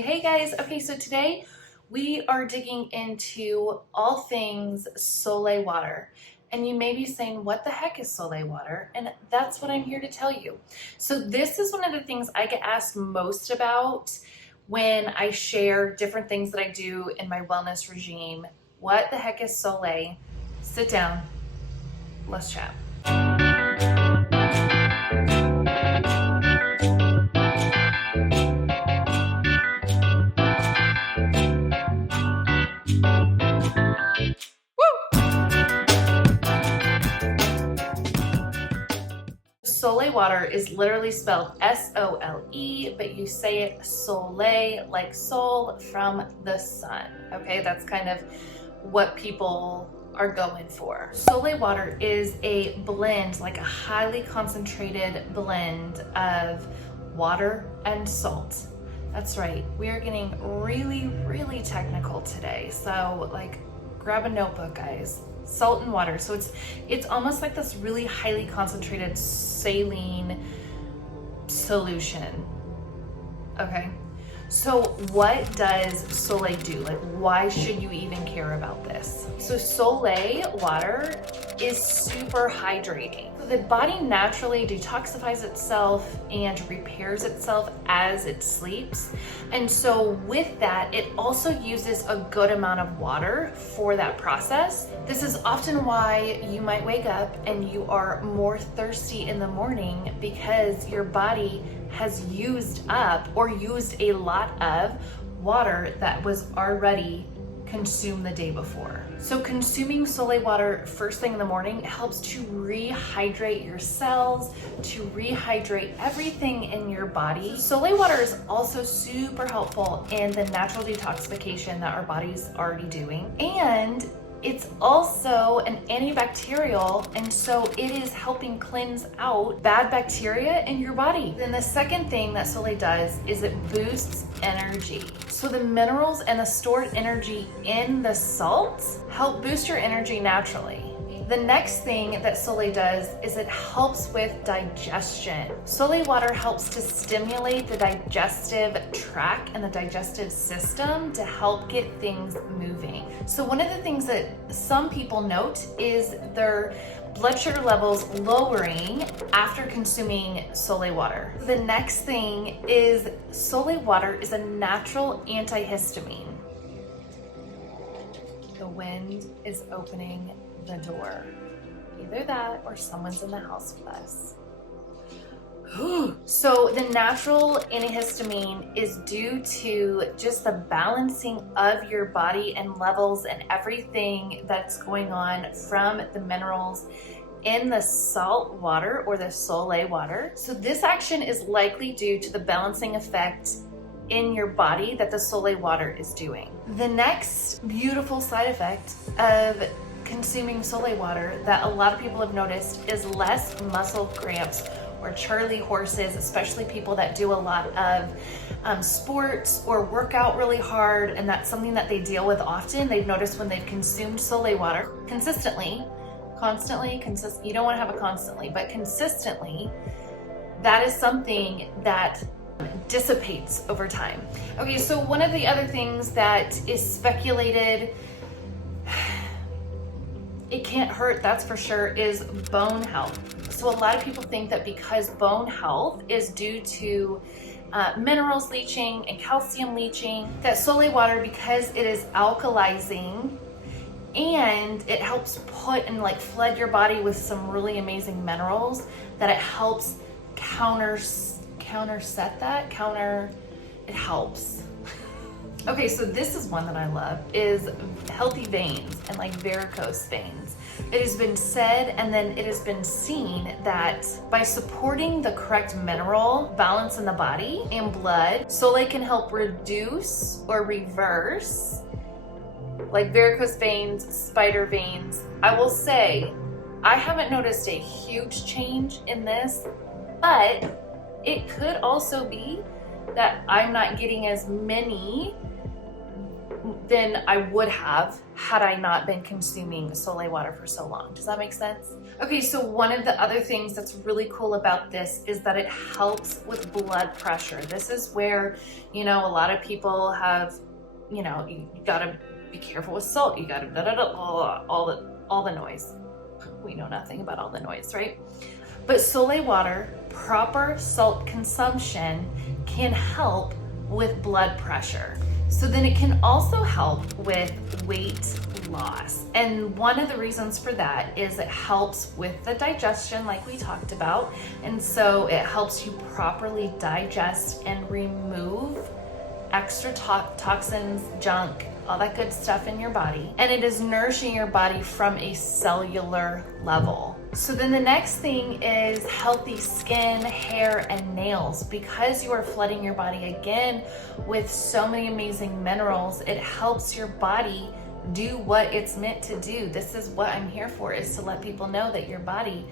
Hey guys. Okay, so today we are digging into all things Soleil water. And you may be saying, what the heck is Soleil water? And that's what I'm here to tell you. So this is one of the things I get asked most about when I share different things that I do in my wellness regime. What the heck is Soleil? Sit down. Let's chat. Soleil water is literally spelled S-O-L-E, but you say it soleil, like sol, from the sun. Okay, that's kind of what people are going for. Soleil water is a blend, like a highly concentrated blend of water and salt. That's right, we are getting really technical today. So like, grab a notebook, guys. Salt and water. So it's almost like this really highly concentrated saline solution. Okay. So what does Soleil do? Like, why should you even care about this? So Soleil water is super hydrating. The body naturally detoxifies itself and repairs itself as it sleeps. And so with that, it also uses a good amount of water for that process. This is often why you might wake up and you are more thirsty in the morning, because your body has used up or used a lot of water that was already consumed the day before. So consuming Soleil water first thing in the morning helps to rehydrate your cells, to rehydrate everything in your body. Soleil water is also super helpful in the natural detoxification that our body's already doing. And it's also an antibacterial, and so it is helping cleanse out bad bacteria in your body. Then the second thing that Soleil does is it boosts energy. So the minerals and the stored energy in the salts help boost your energy naturally. The next thing that Soleil does is it helps with digestion. Soleil water helps to stimulate the digestive tract and the digestive system to help get things moving. So one of the things that some people note is their blood sugar levels lowering after consuming Soleil water. The next thing is Soleil water is a natural antihistamine. The wind is opening the door. Either that or someone's in the house with us. So the natural antihistamine is due to just the balancing of your body and levels and everything that's going on from the minerals in the salt water or the Soleil water. So this action is likely due to the balancing effect in your body that the Soleil water is doing. The next beautiful side effect of consuming Soleil water that a lot of people have noticed is less muscle cramps or Charlie horses, especially people that do a lot of sports or work out really hard, and that's something that they deal with often. They've noticed when they've consumed Soleil water consistently, you don't want to have it constantly, but consistently, that is something that dissipates over time. Okay, so one of the other things that is speculated, it can't hurt, that's for sure, is bone health. So a lot of people think that because bone health is due to minerals leaching and calcium leaching, that Soleil water, because it is alkalizing and it helps put and like flood your body with some really amazing minerals, that it helps it helps. Okay, so this is one that I love, is healthy veins and like varicose veins. It has been said, and then it has been seen, that by supporting the correct mineral balance in the body and blood, Soleil can help reduce or reverse like varicose veins, spider veins. I will say, I haven't noticed a huge change in this, but it could also be that I'm not getting as many than I would have had I not been consuming Soleil water for so long. Does that make sense? Okay, so one of the other things that's really cool about this is that it helps with blood pressure. This is where, you know, a lot of people have, you know, you gotta be careful with salt. You gotta all the noise. We know nothing about all the noise, right? But Soleil water, proper salt consumption can help with blood pressure. So then it can also help with weight loss. And one of the reasons for that is it helps with the digestion, like we talked about. And so it helps you properly digest and remove extra toxins, junk, all that good stuff in your body. And it is nourishing your body from a cellular level. So then the next thing is healthy skin, hair, and nails. Because you are flooding your body again with so many amazing minerals, it helps your body do what it's meant to do. This is what I'm here for, is to let people know that your body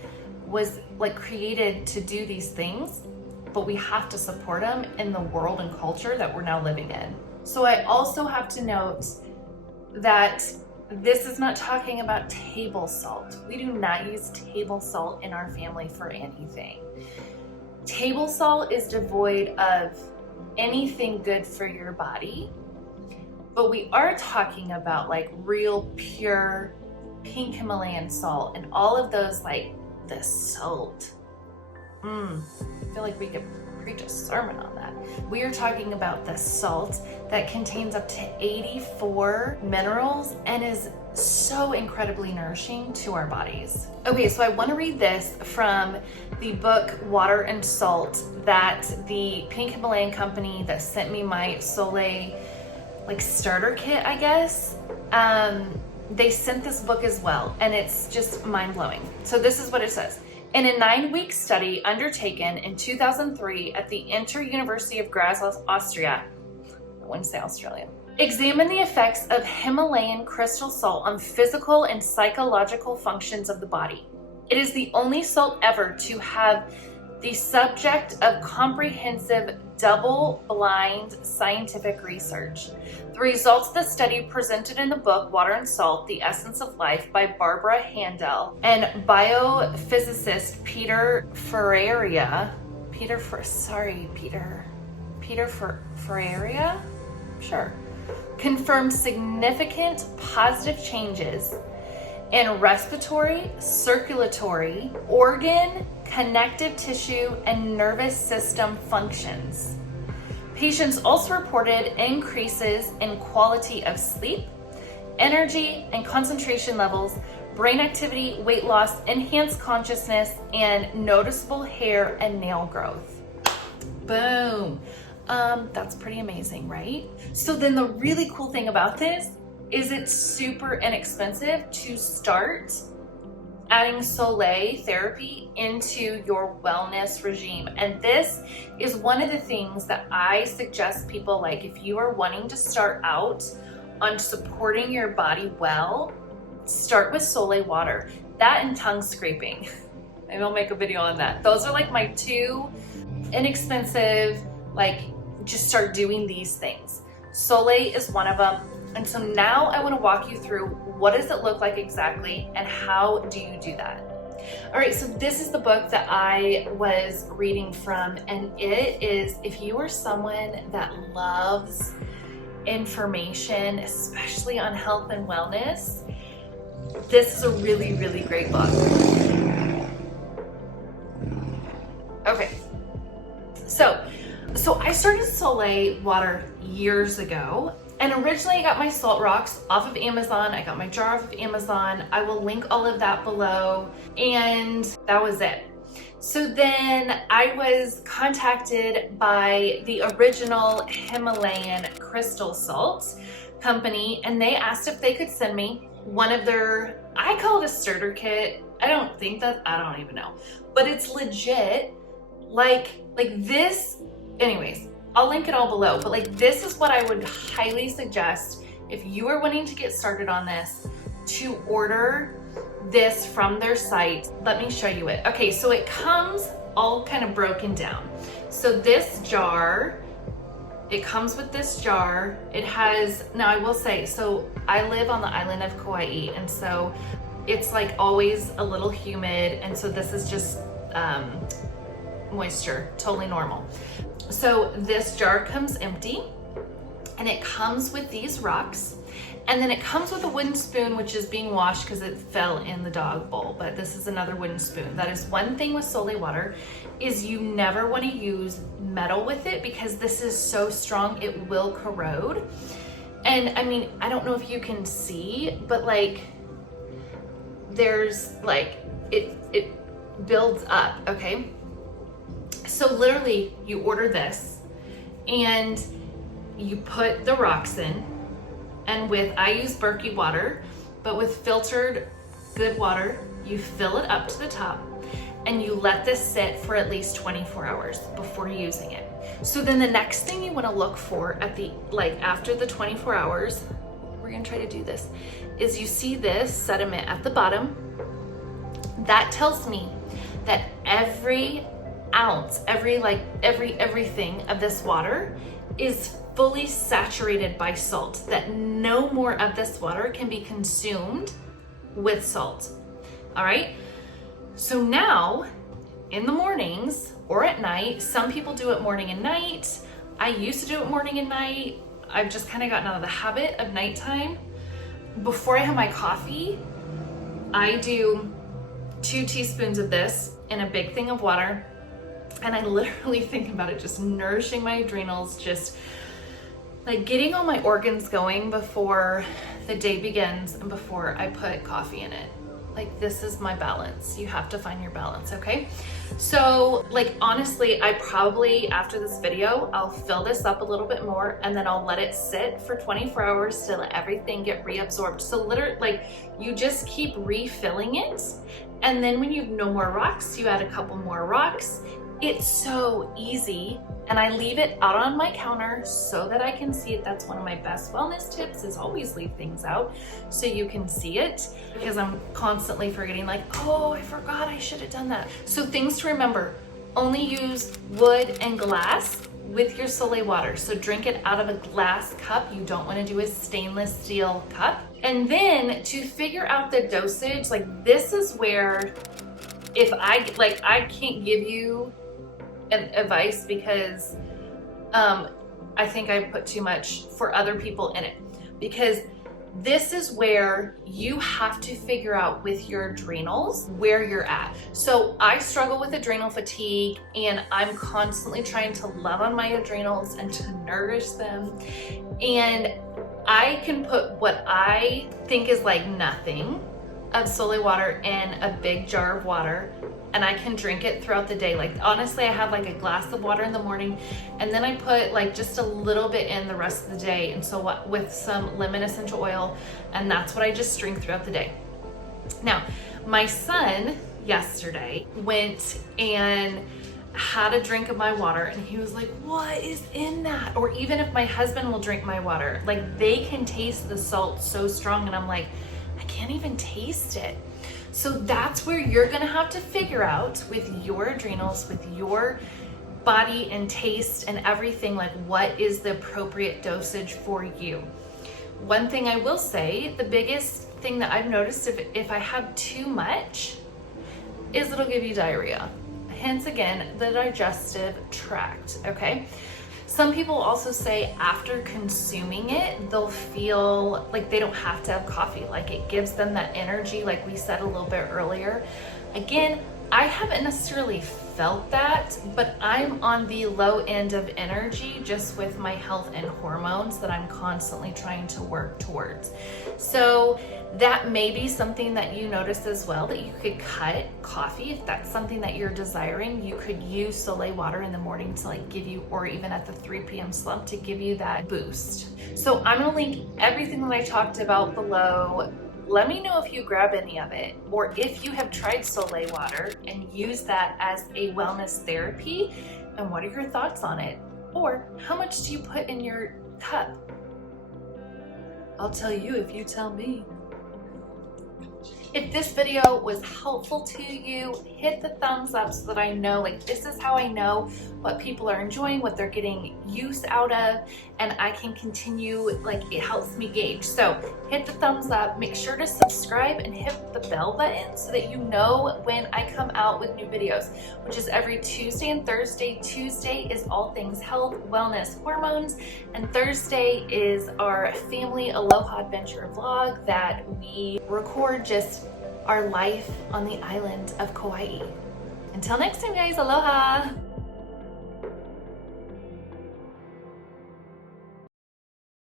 was like created to do these things, but we have to support them in the world and culture that we're now living in. So I also have to note that this is not talking about table salt. We do not use table salt in our family for anything. Table salt is devoid of anything good for your body, but we are talking about like real pure pink Himalayan salt and all of those, like the salt. I feel like we could preach a sermon on that. We are talking about the salt that contains up to 84 minerals and is so incredibly nourishing to our bodies. Okay, so I want to read this from the book Water and Salt that the Pink Himalayan company that sent me my Soleil like starter kit, I guess. They sent this book as well, and it's just mind-blowing. So this is what it says. In a 9-week study undertaken in 2003 at the Inter-University of Graz, Austria, I wouldn't say Australia, examine the effects of Himalayan crystal salt on physical and psychological functions of the body. It is the only salt ever to have the subject of comprehensive double-blind scientific research. The results of the study presented in the book Water and Salt, The Essence of Life by Barbara Hendel and biophysicist Peter Ferreira. Peter Ferreira? Sure. Confirmed significant positive changes in respiratory, circulatory, organ, connective tissue, and nervous system functions. Patients also reported increases in quality of sleep, energy and concentration levels, brain activity, weight loss, enhanced consciousness, and noticeable hair and nail growth. Boom. That's pretty amazing, right? So then the really cool thing about this is it's super inexpensive to start adding Soleil therapy into your wellness regime. And this is one of the things that I suggest people, like if you are wanting to start out on supporting your body well, start with Soleil water. That and tongue scraping. Maybe I'll make a video on that. Those are like my two inexpensive, like just start doing these things. Soleil is one of them. And so now I want to walk you through what does it look like exactly and how do you do that? All right, so this is the book that I was reading from, and it is, if you are someone that loves information, especially on health and wellness, this is a really, really great book. Okay, so I started Soleil water years ago. And originally I got my salt rocks off of Amazon. I got my jar off of Amazon. I will link all of that below. And that was it. So then I was contacted by the original Himalayan Crystal Salt company, and they asked if they could send me one of their, I call it a starter kit. I don't even know, but it's legit like this. Anyways, I'll link it all below, but like this is what I would highly suggest if you are wanting to get started on this, to order this from their site. Let me show you it. Okay, so it comes all kind of broken down. So this jar It comes with this jar. It has, now I will say, so I live on the island of Kauai, and so it's like always a little humid, and so this is just moisture, totally normal. So this jar comes empty, and it comes with these rocks, and then it comes with a wooden spoon, which is being washed because it fell in the dog bowl, but this is another wooden spoon. That is one thing with Sole water, is you never want to use metal with it because this is so strong, it will corrode. And I mean, I don't know if you can see, but like, there's like, it builds up, okay? So literally you order this and you put the rocks in, and with, I use Berkey water, but with filtered good water, you fill it up to the top and you let this sit for at least 24 hours before using it. So then the next thing you want to look for at the, like after the 24 hours, we're going to try to do this, is you see this sediment at the bottom. That tells me that every ounce, everything of this water is fully saturated by salt, that no more of this water can be consumed with salt. All right. So now in the mornings or at night, some people do it morning and night. I used to do it morning and night. I've just kind of gotten out of the habit of nighttime. Before I have my coffee, I do 2 teaspoons of this in a big thing of water. And I literally think about it just nourishing my adrenals, just like getting all my organs going before the day begins and before I put coffee in it. Like, this is my balance. You have to find your balance, okay? So like, honestly, I probably, after this video, I'll fill this up a little bit more and then I'll let it sit for 24 hours to let everything get reabsorbed. So literally, like, you just keep refilling it. And then when you have no more rocks, you add a couple more rocks. It's so easy, and I leave it out on my counter so that I can see it. That's one of my best wellness tips, is always leave things out so you can see it, because I'm constantly forgetting, like, oh, I forgot I should have done that. So things to remember: only use wood and glass with your Sole water. So drink it out of a glass cup. You don't want to do a stainless steel cup. And then to figure out the dosage, like, this is where, if I can't give you advice because I think I put too much for other people in it, because this is where you have to figure out with your adrenals where you're at. So I struggle with adrenal fatigue, and I'm constantly trying to love on my adrenals and to nourish them. And I can put what I think is like nothing of Sole water in a big jar of water, and I can drink it throughout the day. Like, honestly, I have like a glass of water in the morning, and then I put like just a little bit in the rest of the day, and so what, with some lemon essential oil, and that's what I just drink throughout the day. Now, my son yesterday went and had a drink of my water, and he was like, what is in that? Or even if my husband will drink my water, like, they can taste the salt so strong, and I'm like, I can't even taste it. So that's where you're gonna have to figure out with your adrenals, with your body and taste and everything, like, what is the appropriate dosage for you. One thing I will say, the biggest thing that I've noticed if I have too much is it'll give you diarrhea. Hence, again, the digestive tract, okay? Some people also say after consuming it, they'll feel like they don't have to have coffee, like it gives them that energy, like we said a little bit earlier. Again, I haven't necessarily felt that, but I'm on the low end of energy just with my health and hormones that I'm constantly trying to work towards. So that may be something that you notice as well, that you could cut coffee. If that's something that you're desiring, you could use Sole water in the morning to like give you, or even at the 3 p.m. slump to give you that boost. So I'm gonna link everything that I talked about below. Let me know if you grab any of it, or if you have tried Sole water and used that as a wellness therapy, and what are your thoughts on it? Or how much do you put in your cup? I'll tell you if you tell me. If this video was helpful to you, hit the thumbs up so that I know, like, this is how I know what people are enjoying, what they're getting use out of, and I can continue, like, it helps me gauge. So hit the thumbs up, make sure to subscribe and hit the bell button so that you know when I come out with new videos, which is every Tuesday and Thursday. Tuesday is all things health, wellness, hormones, and Thursday is our family aloha adventure vlog that we record just our life on the island of Kauai. Until next time, guys, aloha!